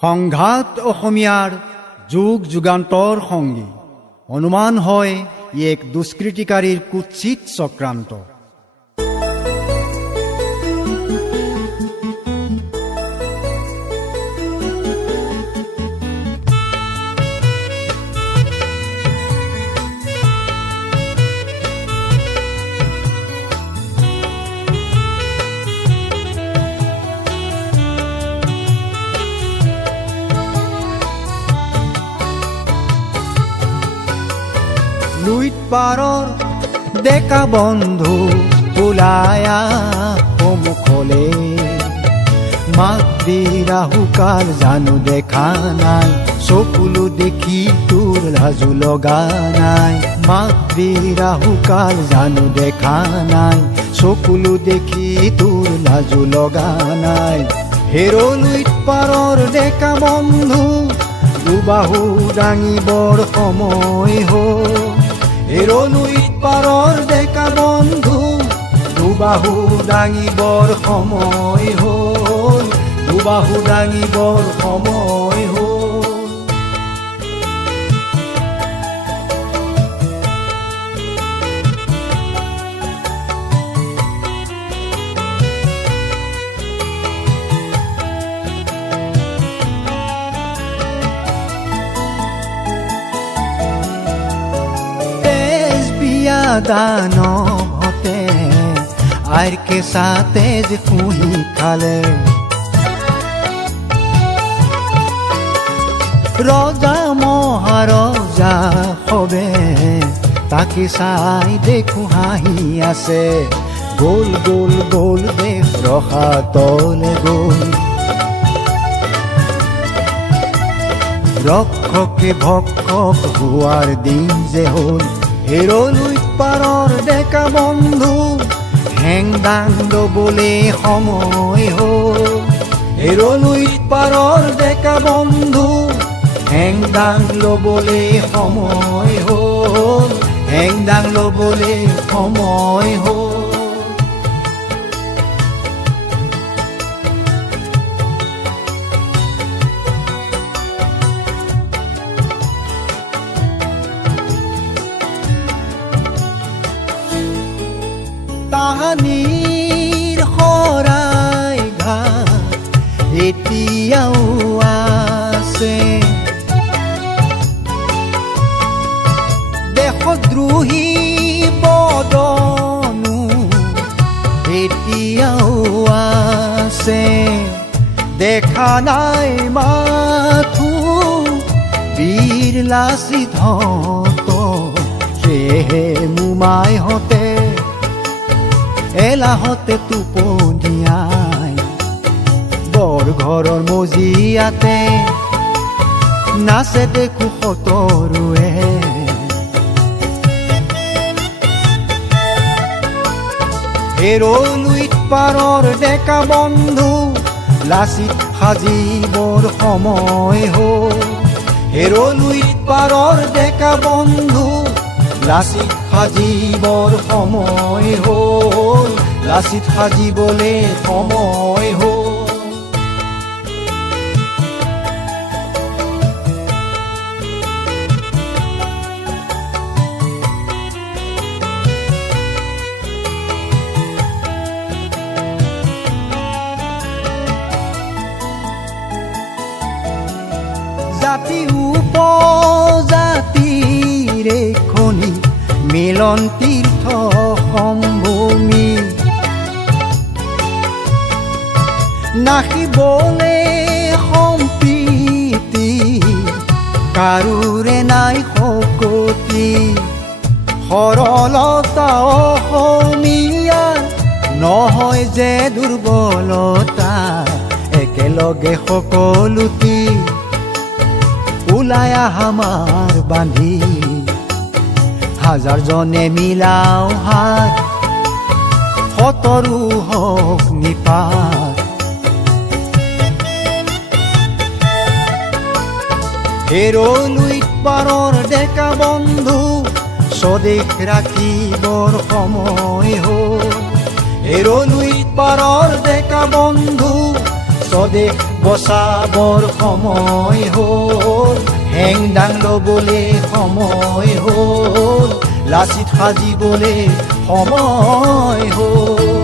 সংঘাত অসমীয়াৰ যুগ যুগান্তৰ সংগী অনুমান হয় এক দুষ্কৃতিকাৰীৰ কুৎসিত চক্ৰান্ত। লুইত পাৰৰ ডেকা বন্ধু ওলায়া সন্মুখলে, মাতৃ ৰাহুকাল জানো দেখা নাই, চকুলো দেখি তোৰ লাজু লগা নাই। মাতৃ ৰাহুকাল জানো দেখা নাই, চকুলো দেখি তোৰ লাজু লগা নাই। হেৰ' লুইত পাৰৰ ডেকা বন্ধু দুবাহু দাঙিবৰ সময় হ'ল। হেৰ' লুইত পাৰৰ ডেকা বন্ধু দুবাহু দাঙিবৰ সময় হ'ল, দুবাহু দাঙিবৰ সময় হ'ল। দানৱতে আইৰ কেঁচাতে যে কুঁহি খালে, ৰজা মহাৰজা সবে তাকে চাই দেখো হাঁহি আছে। গ'ল গ'ল গ'ল দেশ ৰখা তলে গ'ল, ৰক্ষকে ভক্ষক হোৱাৰ দিন যে হ'ল। হেৰ' লুইত পাৰৰ ডেকা বন্ধু হেংদাং ল'বলে সময় হ'ল। হেৰ' লুইত পাৰৰ ডেকা বন্ধু হেংদাং ল'বলে সময় হ'ল, হেংদাং ল'বলে সময় হ'ল। তাহানিৰ শৰাই ঘাট এতিয়াও আছে, দেশদ্ৰোহী বদনো এতিয়াও আছে। দেখা নাই মাথো বীৰ লাচিত হতক, সেয়েহে মোমাইহঁতে এলাহতে টোপনিয়াই বৰ ঘৰৰ মজিয়াতে নাচে দেখো সতৰুৱে। হেৰ' লুইত পাৰৰ ডেকা বন্ধু লাচিত সাজিবৰ সময় হ'ল। হেৰ' লুইত পাৰৰ ডেকা বন্ধু লাচিত সাজিবৰ সময় হ'ল, লাচিত সাজিবলে সময় হ'ল। জাতি উপজাতিৰে খনি মিলন তীৰ্থ সম্ভূমি, নাহিবলে সম্প্ৰীতি কাৰোৰে নাই শকতি। সৰলতা অসমীয়াৰ নহয় যে দুৰ্বলতা, একেলগে সকলোটি ওলাই আমাৰ বান্ধি হাজাৰজনে মিলাও হাত, সতৰো হওক নিপাত। হেৰ' লুইত পাৰৰ ডেকা বন্ধু স্বদেশ ৰাখিবৰ সময় হ'ল। হেৰ' লুইত পাৰৰ ডেকা বন্ধু স্বদেশ বচাবৰ সময় হ'ল, হেংদাং ল'বলে সময় হ'ল, লাচিত সাজিবলে সময় হ'ল।